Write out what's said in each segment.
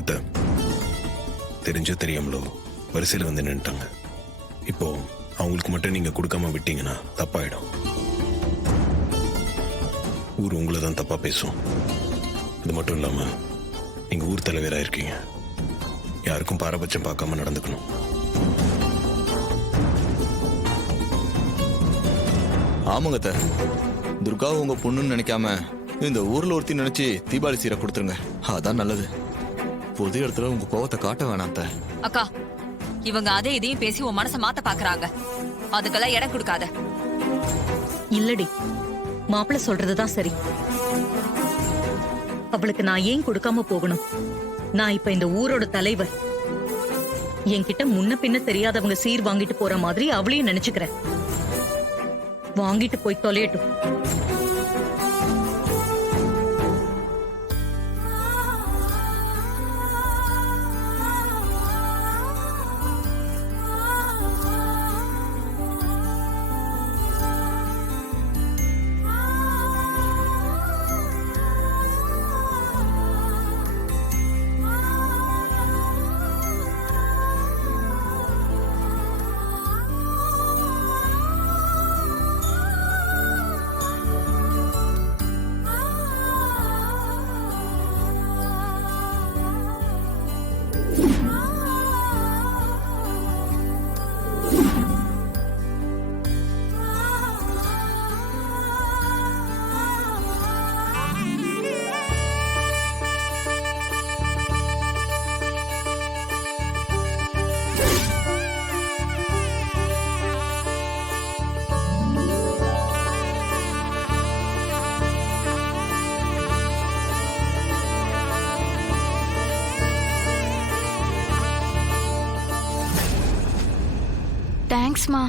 அத்தை, தெரிஞ்சோ தெரியாமலோ வரிசையில் வந்து நின்னுட்டாங்க. இப்போ அவங்களுக்கு மட்டும் நீங்க கொடுக்காம விட்டீங்கன்னா தப்பாயிடும். ஊர் உங்களை தான் தப்பா பேசும். அது மட்டும் இல்லாம நீங்க ஊர் தலைவராக இருக்கீங்க. யாருக்கும் பாரபட்சம் பார்க்காம நடந்துக்கணும். ஆமாங்க அத்தை, துர்காவை உங்க பொண்ணுன்னு நினைக்காம இந்த ஊர்ல ஒருத்தி நினைச்சு தீபாவளி சீரை கொடுத்துருங்க. அதான் நல்லது. பொது இடத்துல உங்க கோவத்தை காட்ட வேணாம் அத்தை. அக்கா, இவங்க அதே இதையும் பேசி உன் மனசை மாத்த பாக்குறாங்க. அதுக்கெல்லாம் இடம் கொடுக்காத. இல்லடி, மாப்பிள்ள சொல்றதுதான் சரி. அவளுக்கு நான் ஏன் கொடுக்காம போகணும்? நான் இப்ப இந்த ஊரோட தலைவர். என்கிட்ட முன்ன பின்ன தெரியாதவங்க சீர் வாங்கிட்டு போற மாதிரி அவளையும் நினைச்சுக்கிறேன். வாங்கிட்டு போய் தொலையட்டும். தேங்க்ஸ்மா.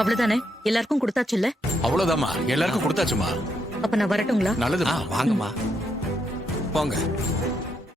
அவ்வளவுதானே? எல்லாருக்கும் கொடுத்தாச்சுல்ல? அவ்வளவுதாம்மா, எல்லாருக்கும் கொடுத்தாச்சுமா. அப்ப நான் வரட்டுங்களா? நல்லது, வாங்கம்மா போங்க.